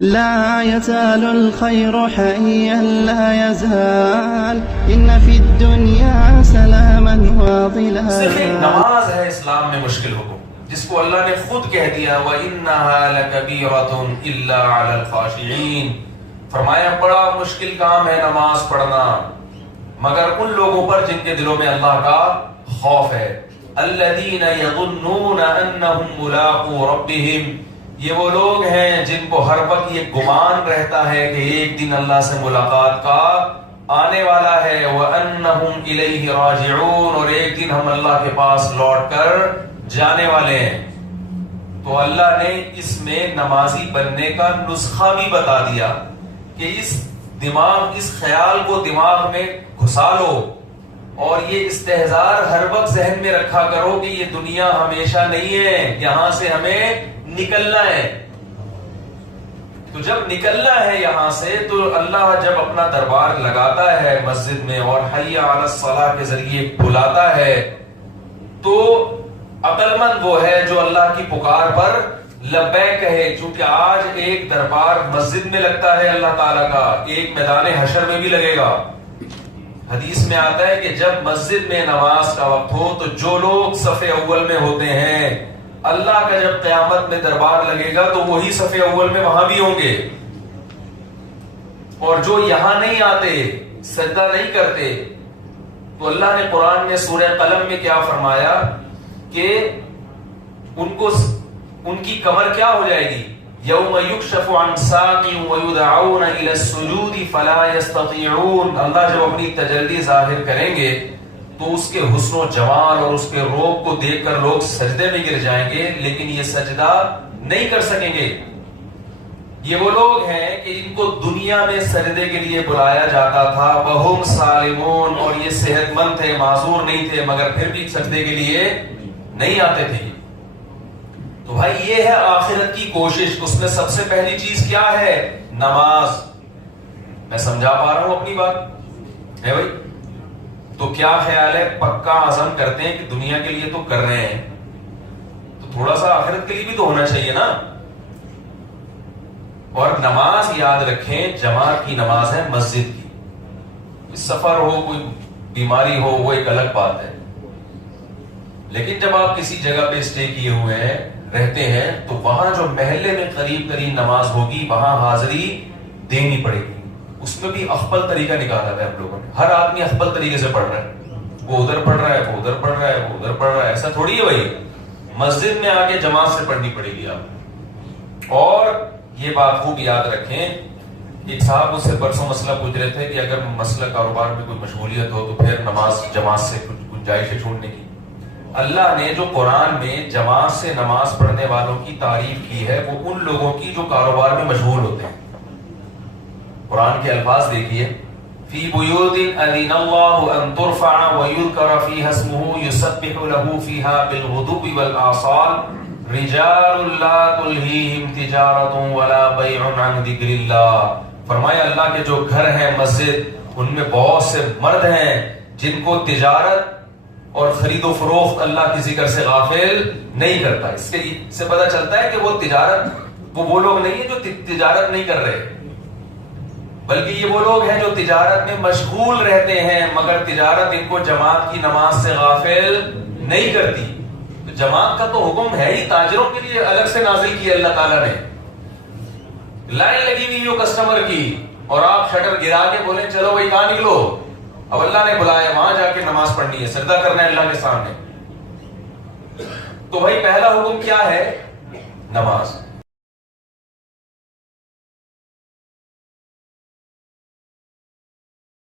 لا يزال الخير حيا لا يزال إن في الدنيا سلاما واضلا. صرف ایک نماز ہے اسلام میں مشکل حکم، جس کو اللہ نے خود کہہ دیا وَإِنَّهَا لَكَبِيرَةٌ إِلَّا عَلَى الْخَاشِعِينَ، فرمایا بڑا مشکل کام ہے نماز پڑھنا مگر ان لوگوں پر جن کے دلوں میں اللہ کا خوف ہے. الَّذِينَ يَظُنُّونَ أَنَّهُمْ مُلَاقُو رَبِّهِمْ، یہ وہ لوگ ہیں جن کو ہر وقت یہ گمان رہتا ہے کہ ایک دن اللہ سے ملاقات کا آنے والا ہے. وَأَنَّهُمْ إِلَيْهِ رَاجِعُونَ، اور ایک دن ہم اللہ کے پاس لوٹ کر جانے والے ہیں. تو اللہ نے اس میں نمازی بننے کا نسخہ بھی بتا دیا کہ اس خیال کو دماغ میں گھسا لو اور یہ استحضار ہر وقت ذہن میں رکھا کرو کہ یہ دنیا ہمیشہ نہیں ہے، یہاں سے ہمیں نکلنا ہے. تو جب نکلنا ہے یہاں سے تو اللہ جب اپنا دربار لگاتا ہے مسجد میں اور حی علی الصلاۃ کے ذریعے بلاتا ہے تو عقل مند وہ ہے جو اللہ کی پکار پر لبیک کہے. چونکہ آج ایک دربار مسجد میں لگتا ہے اللہ تعالیٰ کا، ایک میدان حشر میں بھی لگے گا. حدیث میں آتا ہے کہ جب مسجد میں نماز کا وقت ہو تو جو لوگ صف اول میں ہوتے ہیں اللہ کا جب قیامت میں دربار لگے گا تو وہی صف اول میں وہاں بھی ہوں گے، اور جو یہاں نہیں آتے سجدہ نہیں کرتے تو اللہ نے قرآن میں سورہ قلم میں کیا فرمایا کہ ان کی کمر کیا ہو جائے گی. یوم یکشف عن ساق ویدعون الی السجود فلا یستطیعون، اللہ جب اپنی تجلی ظاہر کریں گے تو اس کے حسن و جمال اور اس کے روب کو دیکھ کر لوگ سجدے میں گر جائیں گے لیکن یہ سجدہ نہیں کر سکیں گے. یہ وہ لوگ ہیں کہ ان کو دنیا میں سجدے کے لیے بلایا جاتا تھا وہم سالمون، اور یہ صحت مند تھے، معذور نہیں تھے، مگر پھر بھی سجدے کے لیے نہیں آتے تھے. تو بھائی یہ ہے آخرت کی کوشش. اس میں سب سے پہلی چیز کیا ہے؟ نماز. میں سمجھا پا رہا ہوں اپنی بات ہے بھائی؟ تو کیا خیال ہے، پکا عزم کرتے ہیں کہ دنیا کے لیے تو کر رہے ہیں تو تھوڑا سا آخرت کے لیے بھی تو ہونا چاہیے نا. اور نماز یاد رکھیں جماعت کی نماز ہے مسجد کی. سفر ہو، کوئی بیماری ہو، وہ ایک الگ بات ہے، لیکن جب آپ کسی جگہ پہ اسٹے کیے ہوئے ہیں، رہتے ہیں، تو وہاں جو محلے میں قریب قریب نماز ہوگی وہاں حاضری دینی پڑے گی. اس میں بھی اخبل طریقہ نکالا ہے ہم لوگوں نے. ہر آدمی اخبل طریقے سے پڑھ رہا ہے، وہ ادھر پڑھ رہا ہے، وہ ادھر پڑھ رہا ہے، وہ ادھر پڑھ رہا ہے. ایسا تھوڑی ہے بھائی، مسجد میں آ کے جماعت سے پڑھنی پڑے گی آپ. اور یہ بات خوب یاد رکھیں، ایک صاحب مجھ سے پرسوں مسئلہ پوچھ رہے تھے کہ اگر مسئلہ کاروبار میں کوئی مشغولیت ہو تو پھر نماز جماعت سے کچھ گنجائش ہے چھوڑنے کی. اللہ نے جو قرآن میں جماعت سے نماز پڑھنے والوں کی تعریف کی ہے وہ ان لوگوں کی جو کاروبار میں مشغول ہوتے ہیں. قرآن کے الفاظ دیکھیے، فی بیوت اذن اللہ ان ترفع ویذکر فیہا اسمہ یسبح لہ فیہا بالغدو والآصال رجال لا تلہیہم تجارت ولا بیع عن ذکر اللہ. فرمایا اللہ کے جو گھر ہیں مسجد ان میں بہت سے مرد ہیں جن کو تجارت اور خرید و فروخت اللہ کی ذکر سے غافل نہیں کرتا. اس سے پتہ چلتا ہے کہ وہ تجارت وہ لوگ نہیں ہیں جو تجارت نہیں کر رہے، بلکہ یہ وہ لوگ ہیں جو تجارت میں مشغول رہتے ہیں مگر تجارت ان کو جماعت کی نماز سے غافل نہیں کرتی. تو جماعت کا تو حکم ہے ہی، تاجروں کے لیے الگ سے نازل کیا اللہ تعالیٰ نے. لائن لگی ہوئی ہو کسٹمر کی اور آپ شٹر گرا کے بولیں چلو بھائی کہاں نکلو، اب اللہ نے بلایا وہاں جا کے نماز پڑھنی ہے، سجدہ کرنا ہے اللہ کے سامنے. تو بھائی پہلا حکم کیا ہے؟ نماز.